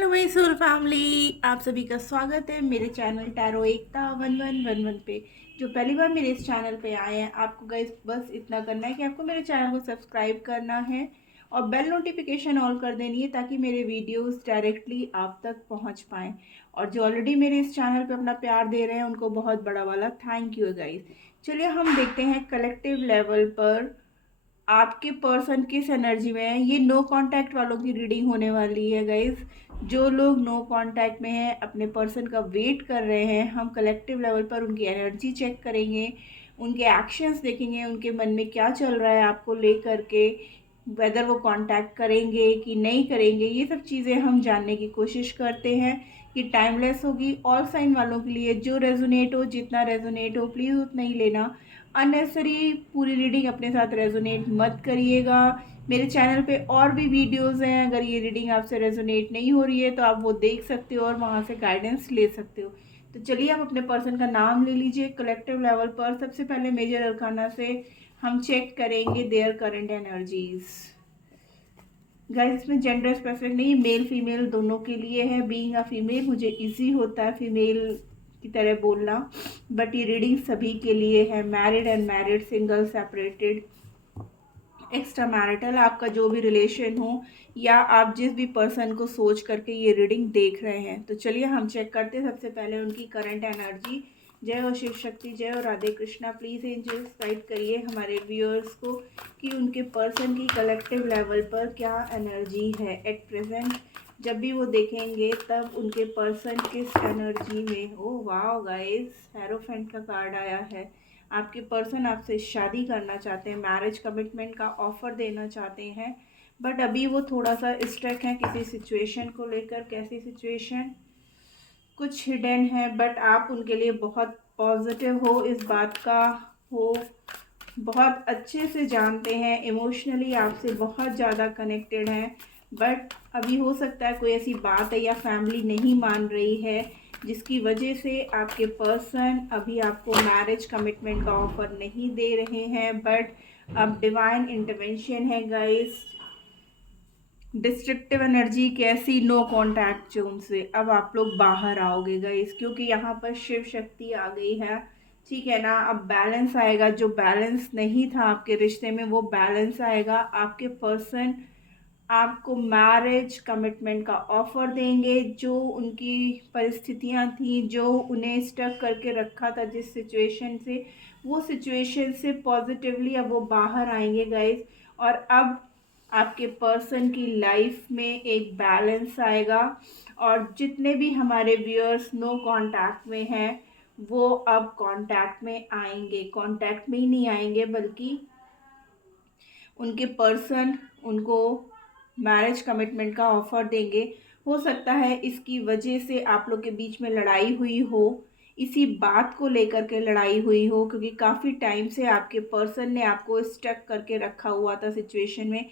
Hello my soul family, आप सभी का स्वागत है मेरे चैनल टैरो एकता 1111 पे। जो पहली बार मेरे इस चैनल पे आए हैं, आपको गाइस बस इतना करना है कि आपको मेरे चैनल को सब्सक्राइब करना है और बेल नोटिफिकेशन ऑल कर देनी है ताकि मेरे वीडियोस डायरेक्टली आप तक पहुंच पाएँ। और जो ऑलरेडी मेरे इस चैनल पे अपना प्यार दे रहे हैं उनको बहुत बड़ा वाला थैंक यू गाइस। चलिए हम देखते हैं कलेक्टिव लेवल पर आपके पर्सन किस एनर्जी में है। ये नो कांटेक्ट वालों की रीडिंग होने वाली है गाइस। जो लोग नो कांटेक्ट में हैं, अपने पर्सन का वेट कर रहे हैं, हम कलेक्टिव लेवल पर उनकी एनर्जी चेक करेंगे, उनके एक्शंस देखेंगे, उनके मन में क्या चल रहा है आपको लेकर के, वेदर वो कांटेक्ट करेंगे कि नहीं करेंगे। ये सब चीज़ें हम जानने की कोशिश करते हैं। कि टाइमलेस होगी ऑल साइन वालों के लिए। जो रेजोनेट हो, जितना रेजोनेट हो प्लीज़ उतना ही लेना। अननेसेसरी पूरी रीडिंग अपने साथ रेजोनेट मत करिएगा। मेरे चैनल पे और भी वीडियोस हैं, अगर ये रीडिंग आपसे रेजोनेट नहीं हो रही है तो आप वो देख सकते हो और वहाँ से गाइडेंस ले सकते हो। तो चलिए आप अपने पर्सन का नाम ले लीजिए कलेक्टिव लेवल पर। सबसे पहले मेजर अरकाना से हम चेक करेंगे देयर करंट एनर्जीज। गाइस इसमें जेंडर स्पेसिफिक नहीं, मेल फीमेल दोनों के लिए है। बीइंग अ फीमेल मुझे इजी होता है फीमेल की तरह बोलना, बट ये रीडिंग सभी के लिए है। Married, unmarried, single, separated, extra marital, आपका जो भी रिलेशन हो या आप जिस भी पर्सन को सोच करके ये रीडिंग देख रहे हैं। तो चलिए हम चेक करते हैं सबसे पहले उनकी करंट एनर्जी। जय हो शिव शक्ति, जय हो Radhe Krishna. Please angels guide करिए हमारे व्यूअर्स को कि उनके पर्सन की कलेक्टिव लेवल पर क्या एनर्जी है एट प्रेजेंट। जब भी वो देखेंगे तब उनके पर्सन किस एनर्जी में हो। वाह गाइस, हेरोफेंट का कार्ड आया है। आपके पर्सन आपसे शादी करना चाहते हैं, मैरिज कमिटमेंट का ऑफर देना चाहते हैं, बट अभी वो थोड़ा सा स्ट्रक है किसी सिचुएशन को लेकर। कैसी सिचुएशन? कुछ हिडन है, बट आप उनके लिए बहुत पॉजिटिव हो, इस बात का हो बहुत अच्छे से जानते हैं, इमोशनली आपसे बहुत ज़्यादा कनेक्टेड हैं। बट अभी हो सकता है कोई ऐसी बात है या फैमिली नहीं मान रही है जिसकी वजह से आपके पर्सन अभी आपको मैरिज कमिटमेंट का ऑफर नहीं दे रहे हैं। बट अब डिवाइन इंटरवेंशन है गाइस। डिस्ट्रक्टिव एनर्जी कैसी? नो कांटेक्ट जोन से अब आप लोग बाहर आओगे गाइस, क्योंकि यहाँ पर शिव शक्ति आ गई है। ठीक है ना, अब बैलेंस आएगा। जो बैलेंस नहीं था आपके रिश्ते में वो बैलेंस आएगा। आपके पर्सन आपको मैरिज कमिटमेंट का ऑफर देंगे। जो उनकी परिस्थितियां थी, जो उन्हें स्टक करके रखा था जिस सिचुएशन से, वो सिचुएशन से पॉजिटिवली अब वो बाहर आएंगे गाइस। और अब आपके पर्सन की लाइफ में एक बैलेंस आएगा। और जितने भी हमारे व्यूअर्स नो कांटेक्ट में हैं वो अब कांटेक्ट में आएंगे। कांटेक्ट में ही नहीं आएंगे बल्कि उनके पर्सन उनको मैरिज कमिटमेंट का ऑफर देंगे। हो सकता है इसकी वजह से आप लोग के बीच में लड़ाई हुई हो, इसी बात को लेकर के लड़ाई हुई हो, क्योंकि काफ़ी टाइम से आपके पर्सन ने आपको स्टक करके रखा हुआ था सिचुएशन में।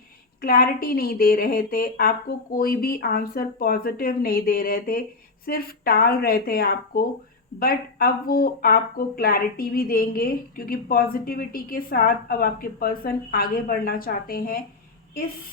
क्लैरिटी नहीं दे रहे थे आपको, कोई भी आंसर पॉजिटिव नहीं दे रहे थे, सिर्फ टाल रहे थे आपको। बट अब वो आपको क्लैरिटी भी देंगे, क्योंकि पॉजिटिविटी के साथ अब आपके पर्सन आगे बढ़ना चाहते हैं। इस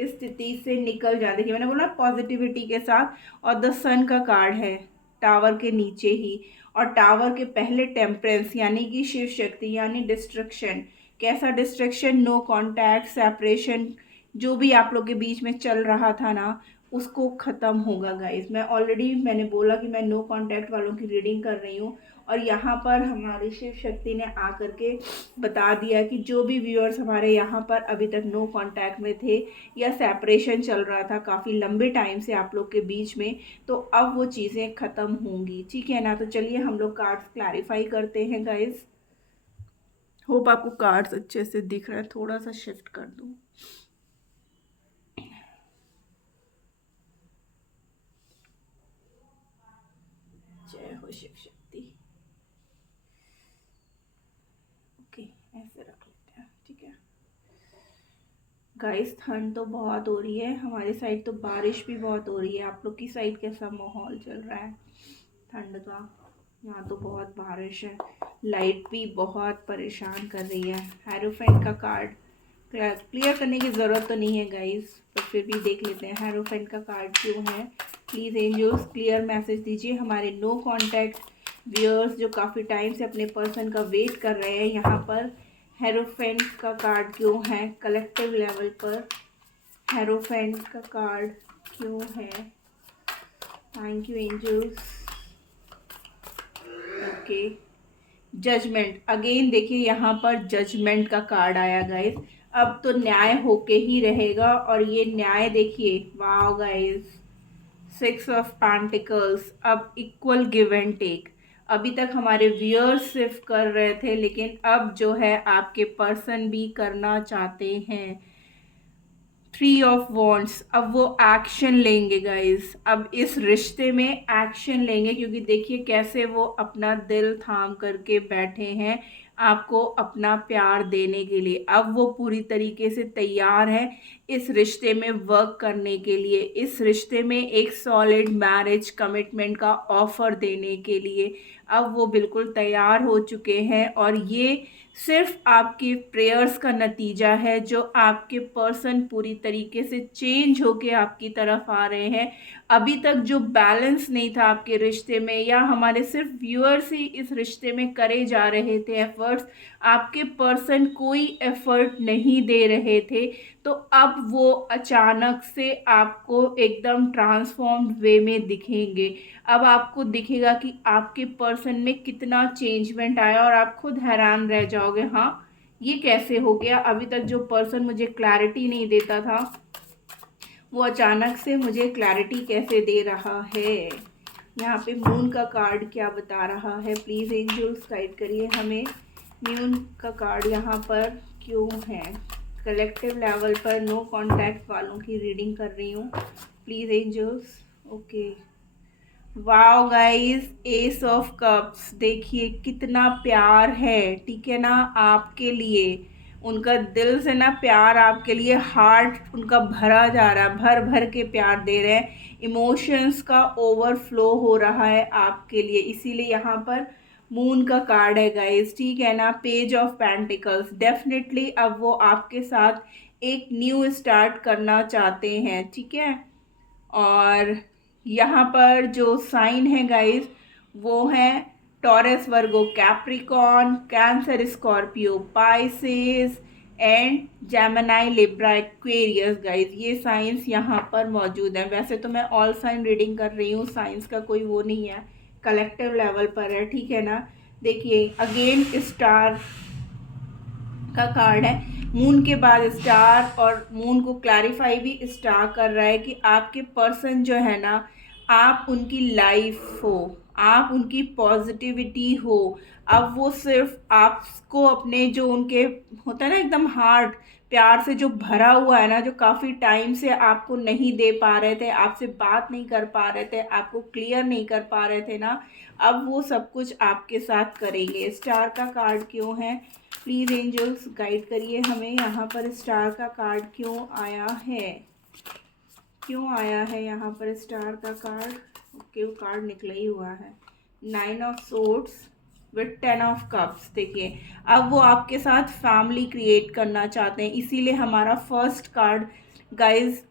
स्थिति से निकल जाए। देखिए मैंने बोला पॉजिटिविटी के साथ, और द सन का कार्ड है टावर के नीचे ही, और टावर के पहले टेम्परेंस यानी कि शिव शक्ति, यानी डिस्ट्रक्शन। कैसा डिस्ट्रक्शन? नो कांटेक्ट, सेपरेशन, जो भी आप लोग के बीच में चल रहा था ना उसको ख़त्म होगा गाइस। मैंने बोला कि मैं नो कांटेक्ट वालों की रीडिंग कर रही हूँ, और यहाँ पर हमारी शिव शक्ति ने आकर के बता दिया कि जो भी व्यूअर्स हमारे यहाँ पर अभी तक नो कांटेक्ट में थे या सेपरेशन चल रहा था काफ़ी लंबे टाइम से आप लोग के बीच में, तो अब वो चीज़ें ख़त्म होंगी। ठीक है ना, तो चलिए हम लोग कार्ड्स क्लैरिफाई करते हैं गाइस। होप आपको कार्ड्स अच्छे से दिख रहा है, थोड़ा सा शिफ्ट कर दूँ। जय हो शिव शक्ति। ओके, ऐसे रख लेते हैं। ठीक है गाइस, ठंड तो बहुत हो रही है, हमारी साइड तो बारिश भी बहुत हो रही है। आप लोग की साइड कैसा माहौल चल रहा है ठंड का? यहाँ तो बहुत बारिश है, लाइट भी बहुत परेशान कर रही है। हैरोफेंट का कार्ड क्लियर करने की ज़रूरत तो नहीं है गाइस, पर फिर भी देख लेते हैं हैरोफेंट का कार्ड क्यों है। प्लीज़ एंजल्स क्लियर मैसेज दीजिए हमारे नो कांटेक्ट व्यूअर्स जो काफ़ी टाइम से अपने पर्सन का वेट कर रहे हैं। यहाँ पर हेरोफेंट का कार्ड क्यों है कलेक्टिव लेवल पर? हेरोफेंट का कार्ड क्यों है? Thank you angels. Okay, judgement again देखिए यहाँ पर जजमेंट का कार्ड आया गाइस। अब तो न्याय होके ही रहेगा और ये न्याय देखिए, वाओ गाइस, 6 ऑफ पेंटिकल्स, अब इक्वल गिव एंड टेक। अभी तक हमारे व्यूअर्स सिर्फ कर रहे थे, लेकिन अब जो है आपके पर्सन भी करना चाहते हैं। 3 ऑफ वॉन्ड्स, अब वो एक्शन लेंगे गाइस, अब इस रिश्ते में एक्शन लेंगे, क्योंकि देखिए कैसे वो अपना दिल थाम करके बैठे हैं आपको अपना प्यार देने के लिए। अब वो पूरी तरीके से तैयार है इस रिश्ते में वर्क करने के लिए, इस रिश्ते में एक सॉलिड मैरिज कमिटमेंट का ऑफर देने के लिए अब वो बिल्कुल तैयार हो चुके हैं। और ये सिर्फ आपके प्रेयर्स का नतीजा है, जो आपके पर्सन पूरी तरीके से चेंज होके आपकी तरफ आ रहे हैं। अभी तक जो बैलेंस नहीं था आपके रिश्ते में, या हमारे सिर्फ व्यूअर्स ही इस रिश्ते में करे जा रहे थे एफर्ट्स, आपके पर्सन कोई एफर्ट नहीं दे रहे थे, तो अब वो अचानक से आपको एकदम ट्रांसफॉर्म्ड वे में दिखेंगे। अब आपको दिखेगा कि आपके पर्सन में कितना चेंजमेंट आया और आप खुद हैरान रह जाओगे, हाँ ये कैसे हो गया। अभी तक जो पर्सन मुझे क्लैरिटी नहीं देता था, वो अचानक से मुझे क्लैरिटी कैसे दे रहा है। यहाँ पे मून का कार्ड क्या बता रहा है? प्लीज़ एंजल्स गाइड करिए हमें, मून का कार्ड यहाँ पर क्यों है? कलेक्टिव लेवल पर नो कांटेक्ट वालों की रीडिंग कर रही हूँ, please angels. Okay, wow guys, ace of cups, देखिए कितना प्यार है, ठीक है ना, आपके लिए। उनका दिल से ना प्यार आपके लिए, हार्ट उनका भरा जा रहा है, भर भर के प्यार दे रहे हैं, इमोशंस का ओवरफ्लो हो रहा है आपके लिए, इसीलिए यहाँ पर मून का कार्ड है गाइस, ठीक है ना। पेज ऑफ पेंटिकल्स, डेफिनेटली अब वो आपके साथ एक न्यू स्टार्ट करना चाहते हैं, ठीक है। और यहाँ पर जो साइन है गाइस वो है taurus, Virgo, Capricorn, cancer, Scorpio, Pisces and Gemini, Libra, Aquarius guys, ये साइंस यहाँ पर मौजूद हैं। वैसे तो मैं ऑल साइन रीडिंग कर रही हूँ, साइंस का कोई वो नहीं है, कलेक्टिव लेवल पर है, ठीक है ना। देखिए अगेन स्टार का कार्ड है, मून के बाद स्टार, और मून को क्लैरिफाई भी स्टार कर रहा है कि आपके पर्सन जो है ना, आप उनकी लाइफ हो, आप उनकी पॉजिटिविटी हो। अब वो सिर्फ आपको अपने जो उनके होता है ना एकदम हार्ट प्यार से जो भरा हुआ है ना, जो काफ़ी टाइम से आपको नहीं दे पा रहे थे, आपसे बात नहीं कर पा रहे थे, आपको क्लियर नहीं कर पा रहे थे ना, अब वो सब कुछ आपके साथ करेंगे। स्टार का कार्ड क्यों है? प्लीज़ एंजल्स गाइड करिए हमें, यहाँ पर स्टार का कार्ड क्यों आया है? क्यों आया है यहाँ पर स्टार का कार्ड? ओके, वो कार्ड निकला ही हुआ है, 9 of swords with 10 of cups. देखिए अब वो आपके साथ फैमिली क्रिएट करना चाहते हैं, इसीलिए हमारा फर्स्ट कार्ड गाइज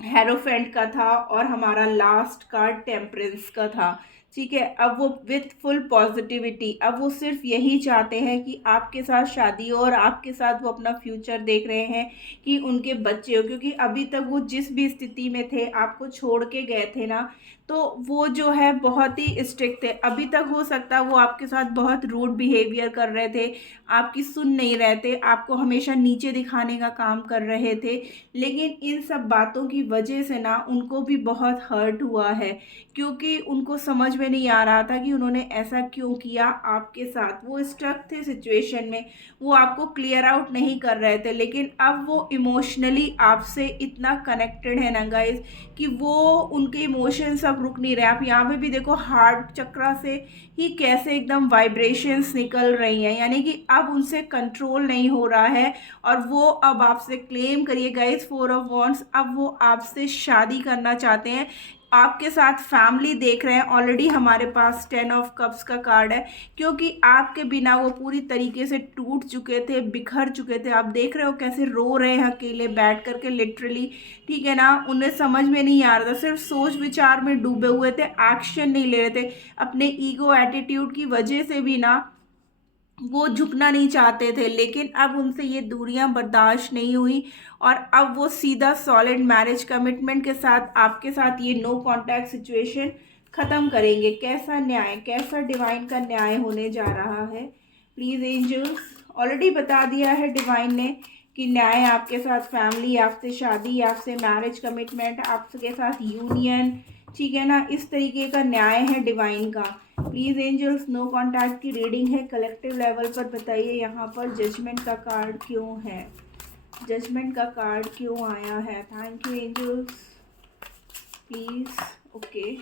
हेरोफेंट का था और हमारा लास्ट कार्ड टेम्परेंस का था, ठीक है। अब वो विथ फुल पॉजिटिविटी, अब वो सिर्फ यही चाहते हैं कि आपके साथ शादी हो और आपके साथ वो अपना फ्यूचर देख रहे हैं कि उनके बच्चे हो, क्योंकि अभी तक वो जिस भी स्थिति में थे, आपको छोड़ के गए थे ना, तो वो जो है बहुत ही स्ट्रिक्ट थे। अभी तक हो सकता है वो आपके साथ बहुत रूड बिहेवियर कर रहे थे, आपकी सुन नहीं रहे थे, आपको हमेशा नीचे दिखाने का काम कर रहे थे, लेकिन इन सब बातों की वजह से ना उनको भी बहुत हर्ट हुआ है, क्योंकि उनको समझ में नहीं आ रहा था कि उन्होंने ऐसा क्यों किया आपके साथ। वो स्टक थे सिचुएशन में, वो आपको क्लियर आउट नहीं कर रहे थे, लेकिन अब वो इमोशनली आपसे इतना कनेक्टेड है ना गाइस कि वो उनके इमोशंस अब रुक नहीं रहे। आप यहाँ पे भी देखो हार्ट चक्रा से ही कैसे एकदम वाइब्रेशंस निकल रही हैं, यानी कि अब उनसे कंट्रोल नहीं हो रहा है और वो अब आपसे क्लेम करिए गाइस 4 ऑफ वॉन्ड्स, अब वो आपसे शादी करना चाहते हैं। आपके साथ फैमिली देख रहे हैं। ऑलरेडी हमारे पास 10 ऑफ कप्स का कार्ड है, क्योंकि आपके बिना वो पूरी तरीके से टूट चुके थे, बिखर चुके थे। आप देख रहे हो कैसे रो रहे हैं अकेले बैठ करके, लिटरली, ठीक है ना। उन्हें समझ में नहीं आ रहा था, सिर्फ सोच विचार में डूबे हुए थे, एक्शन नहीं ले रहे थे। अपने ईगो एटीट्यूड की वजह से भी ना वो झुकना नहीं चाहते थे, लेकिन अब उनसे ये दूरियां बर्दाश्त नहीं हुई और अब वो सीधा सॉलिड मैरिज कमिटमेंट के साथ आपके साथ ये नो कांटेक्ट सिचुएशन ख़त्म करेंगे। कैसा न्याय, कैसा डिवाइन का न्याय होने जा रहा है। प्लीज़ एंजल्स, ऑलरेडी बता दिया है डिवाइन ने कि न्याय आपके साथ, फैमिली, आपसे शादी, आपसे मैरिज कमिटमेंट, आपके साथ यूनियन, ठीक है ना, इस तरीके का न्याय है डिवाइन का। प्लीज़ एंजल्स, नो कांटेक्ट की रीडिंग है, कलेक्टिव लेवल पर बताइए यहाँ पर जजमेंट का कार्ड क्यों है, जजमेंट का कार्ड क्यों आया है। Thank you angels, please. Okay,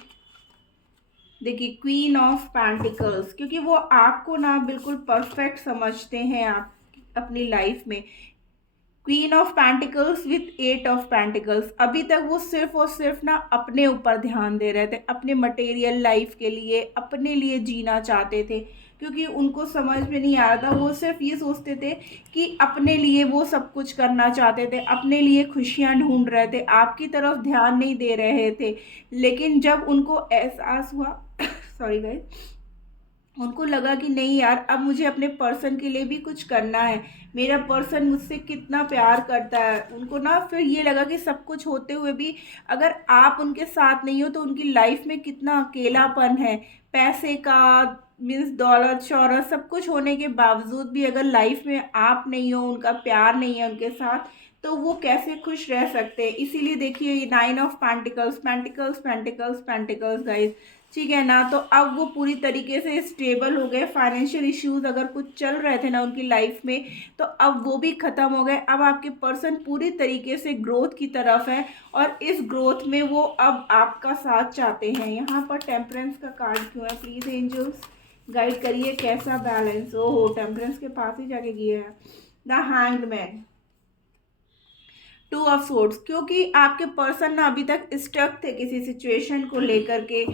देखिए क्वीन ऑफ पेंटिकल्स, क्योंकि वो आपको ना बिल्कुल परफेक्ट समझते हैं आप अपनी लाइफ में। Queen of pentacles with 8 of pentacles, अभी तक वो सिर्फ और सिर्फ ना अपने ऊपर ध्यान दे रहे थे, अपने मटेरियल लाइफ के लिए, अपने लिए जीना चाहते थे, क्योंकि उनको समझ में नहीं आ रहा था। वो सिर्फ ये सोचते थे कि अपने लिए वो सब कुछ करना चाहते थे, अपने लिए खुशियाँ ढूंढ रहे थे, आपकी तरफ ध्यान नहीं दे रहे थे। लेकिन जब उनको एहसास हुआ सॉरी गाइस, उनको लगा कि नहीं यार, अब मुझे अपने पर्सन के लिए भी कुछ करना है, मेरा पर्सन मुझसे कितना प्यार करता है। उनको ना फिर ये लगा कि सब कुछ होते हुए भी अगर आप उनके साथ नहीं हो तो उनकी लाइफ में कितना अकेलापन है। पैसे का मीन्स दौलत शौहरत सब कुछ होने के बावजूद भी अगर लाइफ में आप नहीं हो, उनका प्यार नहीं है उनके साथ, तो वो कैसे खुश रह सकते हैं। इसीलिए देखिए ये 9 of pentacles, pentacles pentacles pentacles guys, ठीक है ना। तो अब वो पूरी तरीके से स्टेबल हो गए। फाइनेंशियल इश्यूज अगर कुछ चल रहे थे ना उनकी लाइफ में, तो अब वो भी ख़त्म हो गए। अब आपके पर्सन पूरी तरीके से ग्रोथ की तरफ है और इस ग्रोथ में वो अब आपका साथ चाहते हैं। यहाँ पर टेम्परेंस का कार्ड क्यों है, प्लीज़ एंजल्स गाइड करिए, कैसा बैलेंस। ओहो, टेम्परेंस के पास ही जाके गया है। The hanged man, 2 of swords, क्योंकि आपके पर्सन ना अभी तक स्टक थे किसी सिचुएशन को लेकर के।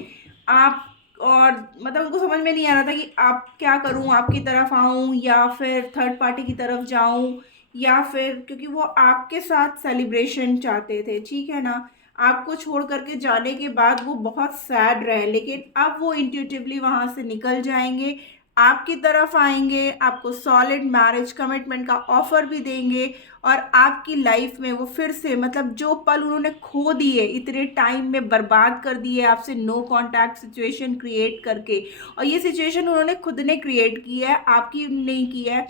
आप और मतलब उनको समझ में नहीं आ रहा था कि आप क्या करूं, आपकी तरफ आऊं या फिर थर्ड पार्टी की तरफ जाऊं, या फिर क्योंकि वो आपके साथ सेलिब्रेशन चाहते थे, ठीक है ना। आपको छोड़ करके जाने के बाद वो बहुत सैड रहे, लेकिन अब वो इंट्यूटिवली वहाँ से निकल जाएंगे, आपकी तरफ आएंगे, आपको सॉलिड मैरिज कमिटमेंट का ऑफर भी देंगे और आपकी लाइफ में वो फिर से, मतलब जो पल उन्होंने खो दिए, इतने टाइम में बर्बाद कर दिए आपसे नो कांटेक्ट सिचुएशन क्रिएट करके, और ये सिचुएशन उन्होंने खुद ने क्रिएट की है, आपकी नहीं की है।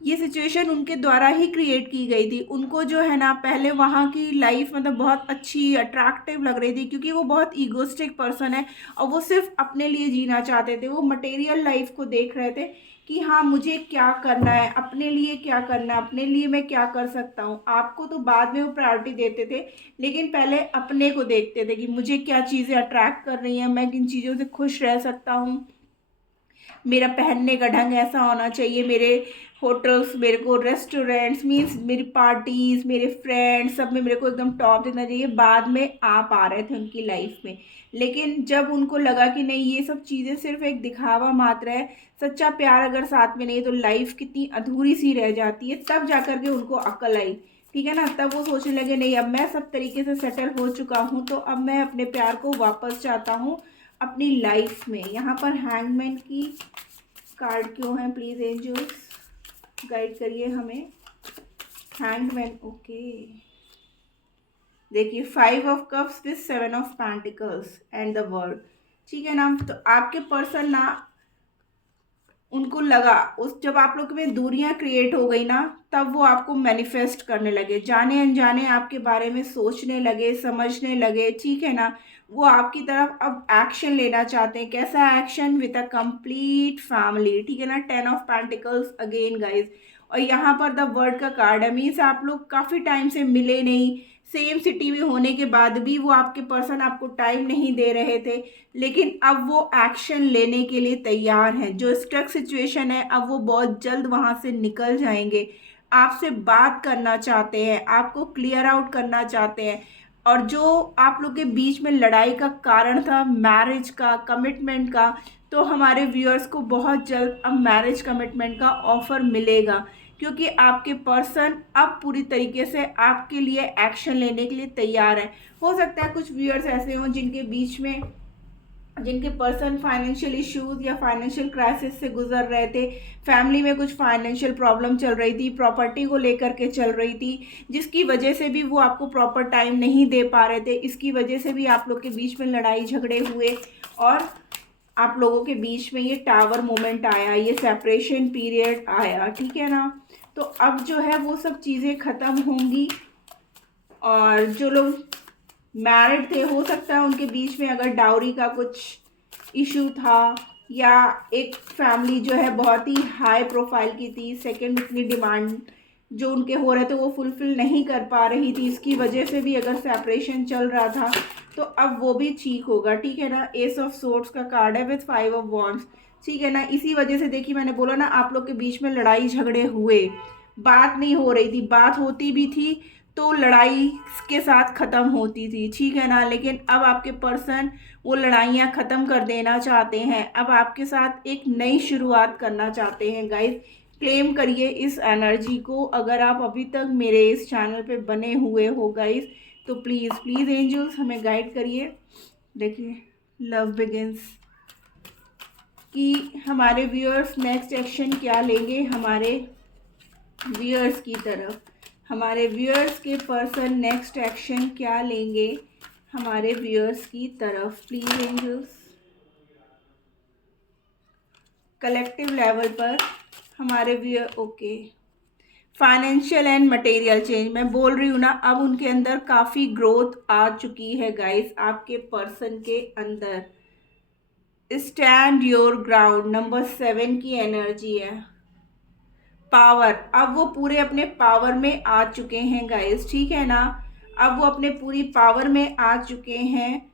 ये सिचुएशन उनके द्वारा ही क्रिएट की गई थी। उनको जो है ना पहले वहाँ की लाइफ मतलब बहुत अच्छी अट्रैक्टिव लग रही थी, क्योंकि वो बहुत ईगोस्टिक पर्सन है और वो सिर्फ अपने लिए जीना चाहते थे। वो मटेरियल लाइफ को देख रहे थे कि हाँ मुझे क्या करना है, अपने लिए क्या करना है, अपने लिए मैं क्या कर सकता हूँ। आपको तो बाद में वो प्रायोरिटी देते थे, लेकिन पहले अपने को देखते थे कि मुझे क्या चीज़ें अट्रैक्ट कर रही हैं, मैं किन चीज़ों से खुश रह सकता हूँ, मेरा पहनने का ढंग ऐसा होना चाहिए, मेरे होटल्स, मेरे को रेस्टोरेंट्स, मीन्स मेरी पार्टीज़, मेरे फ्रेंड्स, सब में मेरे को एकदम टॉप देना चाहिए। बाद में आप आ रहे थे उनकी लाइफ में, लेकिन जब उनको लगा कि नहीं ये सब चीज़ें सिर्फ एक दिखावा मात्र है, सच्चा प्यार अगर साथ में नहीं तो लाइफ कितनी अधूरी सी रह जाती है, तब जा कर के उनको अक्ल आई, ठीक है ना। तब वो सोचने लगे नहीं अब मैं सब तरीके से सेटल हो चुका हूँ, तो अब मैं अपने प्यार को वापस चाहता हूँ अपनी लाइफ में। यहाँ पर हैंगमैन की कार्ड क्यों है, प्लीज़ एंजल्स गाइड करिए हमें। हैंगमैन, ओके, देखिए 5 of cups with 7 of pentacles and the world, ठीक है ना। तो आपके पर्सन ना, उनको लगा उस जब आप लोग में दूरियां क्रिएट हो गई ना, तब वो आपको मैनिफेस्ट करने लगे, जाने अनजाने आपके बारे में सोचने लगे, समझने लगे, ठीक है ना। वो आपकी तरफ अब एक्शन लेना चाहते हैं। कैसा action, with a complete family, ठीक है ना। 10 ऑफ पेंटिकल्स अगेन गाइज, और यहाँ पर द वर्ड का कार्ड है, मीन्स आप लोग काफ़ी टाइम से मिले नहीं, सेम सिटी में होने के बाद भी वो आपके पर्सन आपको टाइम नहीं दे रहे थे, लेकिन अब वो एक्शन लेने के लिए तैयार हैं। जो स्टक सिचुएशन है अब वो बहुत जल्द वहाँ से निकल जाएंगे, आपसे बात करना चाहते हैं, आपको क्लियर आउट करना चाहते हैं। और जो आप लोग के बीच में लड़ाई का कारण था मैरिज का, कमिटमेंट का, तो हमारे व्यूअर्स को बहुत जल्द अब मैरिज कमिटमेंट का ऑफर मिलेगा, क्योंकि आपके पर्सन अब पूरी तरीके से आपके लिए एक्शन लेने के लिए तैयार है। हो सकता है कुछ व्यूअर्स ऐसे हों जिनके बीच में, जिनके पर्सन फाइनेंशियल इश्यूज या फाइनेंशियल क्राइसिस से गुजर रहे थे, फैमिली में कुछ फाइनेंशियल प्रॉब्लम चल रही थी, प्रॉपर्टी को लेकर के चल रही थी, जिसकी वजह से भी वो आपको प्रॉपर टाइम नहीं दे पा रहे थे। इसकी वजह से भी आप लोग के बीच में लड़ाई झगड़े हुए और आप लोगों के बीच में ये टावर मोमेंट आया, ये सेपरेशन पीरियड आया, ठीक है ना। तो अब जो है वो सब चीज़ें ख़त्म होंगी। और जो लोग मैरिड थे, हो सकता है उनके बीच में अगर डाउरी का कुछ इशू था, या एक फैमिली जो है बहुत ही हाई प्रोफाइल की थी, सेकंड इतनी डिमांड जो उनके हो रहे थे वो फुलफिल नहीं कर पा रही थी, इसकी वजह से भी अगर सेपरेशन चल रहा था, तो अब वो भी ठीक होगा, ठीक है ना। एस ऑफ सोर्ड्स का कार्ड है विथ 5 ऑफ वॉन्ड्स, ठीक है ना। इसी वजह से देखिए मैंने बोला ना, आप लोग के बीच में लड़ाई झगड़े हुए, बात नहीं हो रही थी, बात होती भी थी तो लड़ाई के साथ ख़त्म होती थी, ठीक है ना। लेकिन अब आपके पर्सन वो लड़ाइयाँ ख़त्म कर देना चाहते हैं, अब आपके साथ एक नई शुरुआत करना चाहते हैं गाइस। क्लेम करिए इस एनर्जी को। अगर आप अभी तक मेरे इस चैनल पे बने हुए हो गाइस, तो प्लीज़ प्लीज़ एंजल्स हमें गाइड करिए। देखिए लव बिगिंस कि हमारे व्यूअर्स नेक्स्ट एक्शन क्या लेंगे हमारे व्यूअर्स की तरफ, हमारे व्यूअर्स के पर्सन नेक्स्ट एक्शन क्या लेंगे हमारे व्यूअर्स की तरफ। प्लीज एंजल्स कलेक्टिव लेवल पर हमारे viewer, okay. Financial and material change, मैं बोल रही हूँ ना, अब उनके अंदर काफ़ी ग्रोथ आ चुकी है गाइस, आपके पर्सन के अंदर। स्टैंड योर ग्राउंड नंबर 7 की एनर्जी है। पावर, अब वो पूरे अपने पावर में आ चुके हैं गाइस, ठीक है ना। अब वो अपने पूरी पावर में आ चुके हैं।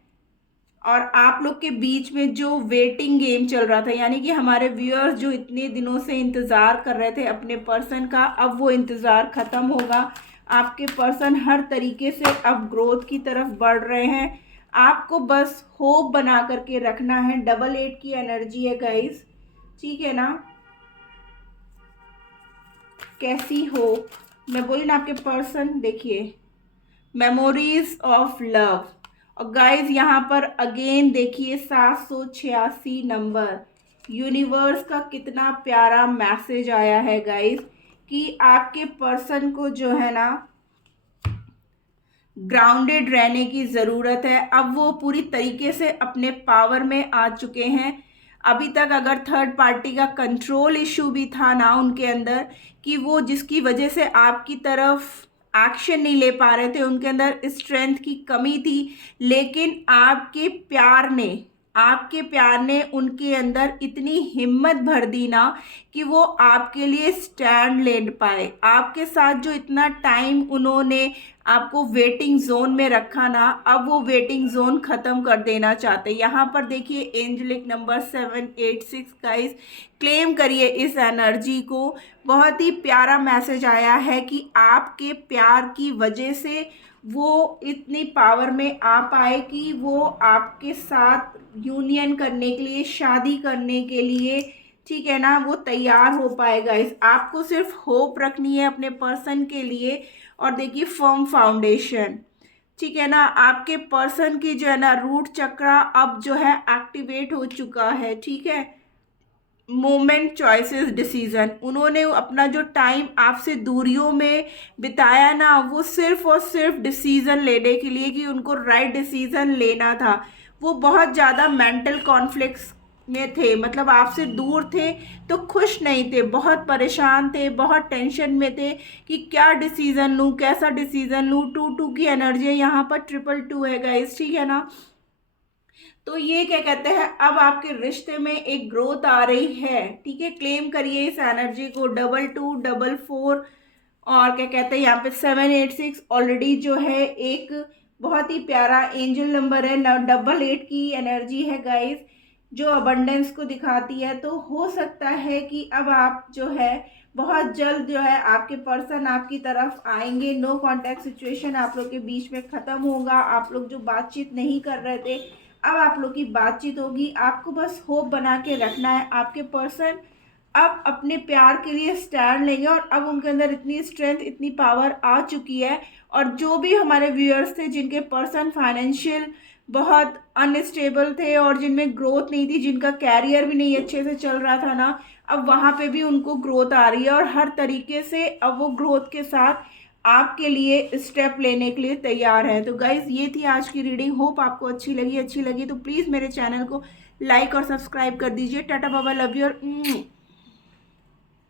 और आप लोग के बीच में जो वेटिंग गेम चल रहा था, यानी कि हमारे व्यूअर्स जो इतने दिनों से इंतज़ार कर रहे थे अपने पर्सन का, अब वो इंतज़ार ख़त्म होगा। आपके पर्सन हर तरीके से अब ग्रोथ की तरफ बढ़ रहे हैं। आपको बस होप बना करके रखना है। डबल 8 की एनर्जी है गाइस, ठीक है ना। कैसी होप, मैं बोली ना, आपके पर्सन देखिए मेमोरीज ऑफ लव। और गाइज यहाँ पर अगेन देखिए 786 नंबर, यूनिवर्स का कितना प्यारा मैसेज आया है गाइज, कि आपके पर्सन को जो है ना ग्राउंडेड रहने की ज़रूरत है। अब वो पूरी तरीके से अपने पावर में आ चुके हैं। अभी तक अगर थर्ड पार्टी का कंट्रोल इशू भी था ना उनके अंदर, कि वो जिसकी वजह से आपकी तरफ एक्शन नहीं ले पा रहे थे, उनके अंदर स्ट्रेंथ की कमी थी, लेकिन आपके प्यार ने उनके अंदर इतनी हिम्मत भर दी ना कि वो आपके लिए स्टैंड ले पाए। आपके साथ जो इतना टाइम उन्होंने आपको वेटिंग जोन में रखा ना, अब वो वेटिंग जोन ख़त्म कर देना चाहते हैं। यहाँ पर देखिए एंजेलिक नंबर 786 गाइस, क्लेम करिए इस एनर्जी को। बहुत ही प्यारा मैसेज आया है कि आपके प्यार की वजह से वो इतनी पावर में आ पाए कि वो आपके साथ यूनियन करने के लिए, शादी करने के लिए, ठीक है ना, वो तैयार हो पाएगा। इस आपको सिर्फ होप रखनी है अपने पर्सन के लिए। और देखिए फर्म फाउंडेशन, ठीक है ना, आपके पर्सन की जो है ना रूट चक्रा अब जो है एक्टिवेट हो चुका है, ठीक है। मोमेंट चॉइसेस डिसीजन, उन्होंने अपना जो टाइम आपसे दूरियों में बिताया ना, वो सिर्फ और सिर्फ डिसीजन लेने के लिए, कि उनको राइट डिसीजन लेना था। वो बहुत ज़्यादा मेंटल कॉन्फ्लिक्ट्स में थे, मतलब आपसे दूर थे तो खुश नहीं थे, बहुत परेशान थे, बहुत टेंशन में थे कि क्या डिसीज़न लूँ, कैसा डिसीज़न लूँ। 2 की एनर्जी है यहाँ पर, 2 है गाइस, ठीक है ना। तो ये क्या कहते हैं, अब आपके रिश्ते में एक ग्रोथ आ रही है, ठीक है। क्लेम करिए इस एनर्जी को। 2244 और क्या कहते हैं यहाँ पे 786 ऑलरेडी जो है एक बहुत ही प्यारा एंजल नंबर है। 88 की एनर्जी है गाइस, जो अबंडेंस को दिखाती है। तो हो सकता है कि अब आप जो है बहुत जल्द जो है आपके पर्सन आपकी तरफ आएंगे। नो कांटेक्ट सिचुएशन आप लोग के बीच में ख़त्म होगा। आप लोग जो बातचीत नहीं कर रहे थे, अब आप लोग की बातचीत होगी। आपको बस होप बना के रखना है। आपके पर्सन अब अपने प्यार के लिए स्टैंड लेंगे और अब उनके अंदर इतनी स्ट्रेंथ, इतनी पावर आ चुकी है। और जो भी हमारे व्यूअर्स थे जिनके पर्सन फाइनेंशियल बहुत अनस्टेबल थे और जिनमें ग्रोथ नहीं थी, जिनका कैरियर भी नहीं अच्छे से चल रहा था ना, अब वहाँ पे भी उनको ग्रोथ आ रही है और हर तरीके से अब वो ग्रोथ के साथ आपके लिए स्टेप लेने के लिए तैयार है। तो गाइज ये थी आज की रीडिंग। होप आपको अच्छी लगी तो प्लीज़ मेरे चैनल को लाइक और सब्सक्राइब कर दीजिए। टाटा बाबा, लव यू और